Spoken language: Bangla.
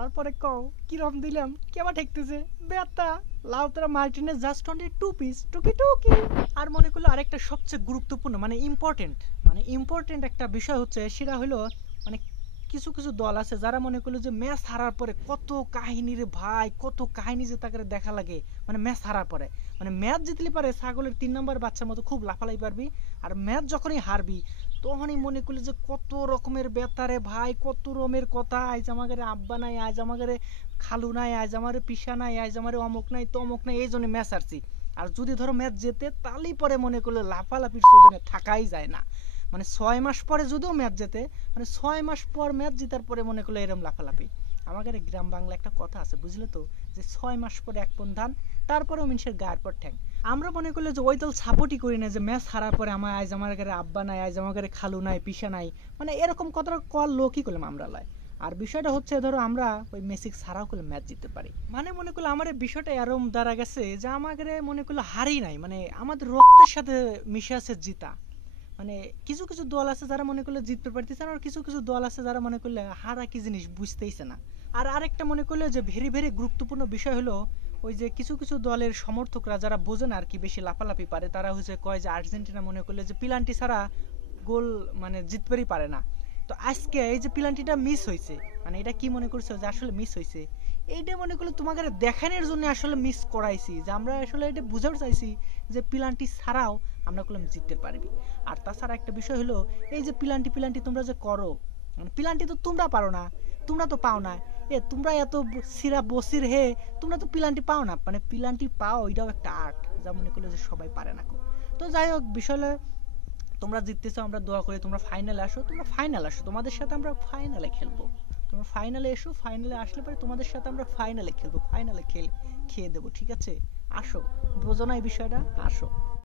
তারপরে কও কিরম দিলাম কেবা ঠেকতেছে বেতা Lautara Martinez just only 2 piece টুকি টুকি। আর মনে করলো আরেকটা সবচেয়ে গুরুত্বপূর্ণ ইম্পর্টেন্ট একটা বিষয় হচ্ছে সেটা হলো মানে কিছু কিছু দল আছে যারা মনে করলো যে ম্যাচ হারার পরে কত কাহিনী রে ভাই, কত কাহিনী যে তাকে দেখা লাগে। মানে ম্যাচ হারার পরে মানে ম্যাচ জিতলে পারে ছাগলের 3 নম্বর বাচ্চার মতো খুব লাফালাই পারবি। আর ম্যাচ যখনই হারবি তখনই মনে করলি যে কত রকমের বেতারে ভাই, কত রকমের কথা, আজ আমাদের আব্বা নাই, আজ আমাদের খালু নাই, আজ আমার পিসা নাই, আজ আমার অমুক নাই তমুক নাই, এই জন্য ম্যাচ হারছি। আর যদি ধরো ম্যাচ জেতে তাহলেই পরে মনে করলে লাফালাফির চোদনে থাকাই যায় না। মানে 6 মাস পরে যদিও ম্যাচ জেতে, মানে 6 মাস পর ম্যাচ জেতার পরে মনে করলে এরম লাফালাফি। আমাদের গ্রাম বাংলা একটা কথা আছে বুঝলে তো, যে 6 মাস পরে এক পন ধান, তারপরেও মানুষের গায়ের পর ঠ্যাং। আমরা মনে করলে যে ওই দল সাপোর্টই করি না, যে ম্যাচ হারার পরে আমার আজ আমার ঘরে আব্বা নাই, আজ আমার ঘরে খালু নাই, পিসা নাই, মানে এরকম কথাটা কল লোকই করলাম আমরা লাই। আর বিষয়টা হচ্ছে ধরো আমরা ওই মেসিক ছাড়াও করলে ম্যাচ জিততে পারি, মানে মনে করলে আমার এই বিষয়টা এরম দ্বারা গেছে যে আমাদের মনে করলে হারি নাই, মানে আমাদের রক্তের সাথে মিশে আছে জিতা। মানে কিছু কিছু দল আছে যারা মনে করলে জিততে পারতেছে না, আর কিছু কিছু দল আছে যারা মনে করলে হারা কি জিনিস বুঝতেইছে না। আর আরেকটা মনে করলে যে ভেরি ভেরি গুরুত্বপূর্ণ বিষয় হলো ওই যে কিছু কিছু দলের সমর্থকরা যারা বোঝে না আর কি, বেশি লাফালাফি পারে, তারা হচ্ছে কয় যে আর্জেন্টিনা মনে করলে যে পিলান্টি ছাড়া গোল মানে জিততেই পারে না। তো আজকে এই যে পিলান্টিটা মিস হয়েছে, মানে এটা কি মনে করছো যে আসলে মিস হয়েছে, এইটা মনে করলে তোমাকে দেখানোর জন্য আসলে মিস করাইছি, যে আমরা আসলে এটা বুঝাতে চাইছি যে পিলান্টি ছাড়াও আমরা করলাম জিততে পারবি। আর তাছাড়া একটা বিষয় হলো এই যে পিলান্টি পিলান্টি তোমরা যে করো, মানে পিলান্টি তো তোমরা পারো না, তোমরা তো পাও না। তোমরা এত সিরা বসির হে, তোমরা তো পিলান্টি পাও না, মানে পিলান্টি পাও এটাও একটা আর্ট, যা মনে করলে যে সবাই পারে না। তো যাই হোক বিষয়টা, তোমরা জিততেছো আমরা দোয়া করি তোমরা ফাইনালে আসো, তোমরা ফাইনাল আসো, তোমাদের সাথে আমরা ফাইনালে খেলবো। তোমরা ফাইনালে এসো, ফাইনালে আসলে পরে তোমাদের সাথে আমরা ফাইনালে খেলবো, ফাইনালে খেয়ে দেবো, ঠিক আছে? আসো, বোঝো না এই বিষয়টা, আসো।